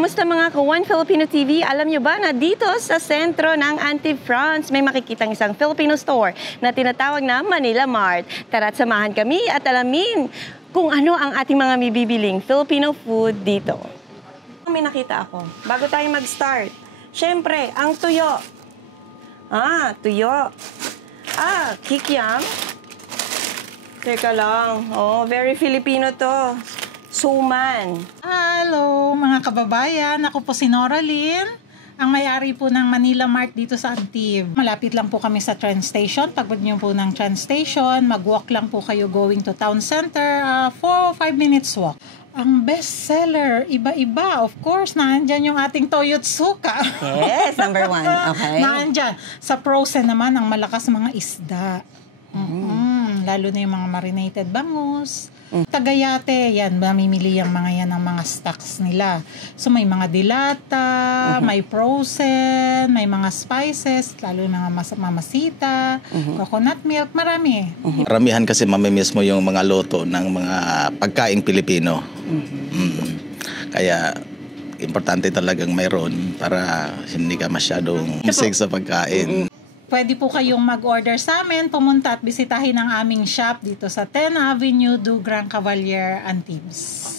Kumusta mga ka-One Filipino TV? Alam nyo ba na dito sa sentro ng Anti-France may makikitang isang Filipino store na tinatawag na Manila Mart. Tara't samahan kami at alamin kung ano ang ating mga bibibiling Filipino food dito. May nakita ako bago tayo mag-start. Siyempre, ang tuyo. Tuyo. Kikiam. Teka lang. Oh, very Filipino to. Suman. Hello mga kababayan, ako po si Nora Lynn, ang may-ari po ng Manila Mart dito sa Antib. Malapit lang po kami sa train station. Pagod niyo po ng train station, mag-walk lang po kayo going to town center, 4 or 5 minutes walk. Ang best seller, iba-iba. Of course, naandyan yung ating Toyotsuka. Yes, number 1. Okay. Naandyan. Sa frozen naman, ang malakas mga isda. Lalo na yung mga marinated bangus. Tagayate, yan, mamimili yung mga yan ng mga stocks nila. So may mga dilata, may frozen, may mga spices, lalo yung mga mamasita, coconut milk, marami. Ramihan kasi mamimiss mo yung mga loto ng mga pagkaing Pilipino. Kaya importante talagang mayroon para hindi ka masyadong musig sa pagkain. Pwede po kayong mag-order sa amin, pumunta at bisitahin ang aming shop dito sa 10 Avenue du Grand Cavalier, Antibes.